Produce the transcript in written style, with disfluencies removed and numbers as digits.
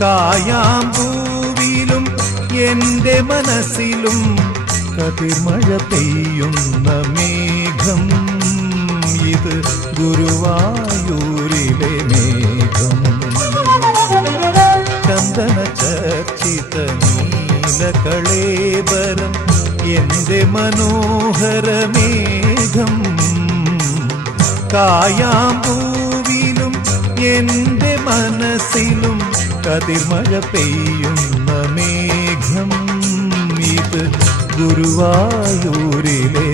കായാമ്പൂവിലും എന്റെ മനസ്സിലും കതിർമഴ പെയ്യുന്ന മേഘം. ഇത് ഗുരുവായൂരിലെ മേഘം. ചന്ദന ചർച്ചിത നീലകളേബരം എന്റെ മനോഹര മേഘം. കായാമ്പൂവിലും എന്റെ മനസ്സിലും കതിർമഴ പെയ്യുന്ന മേഘം. ഇത് ഗുരുവായൂരിലെ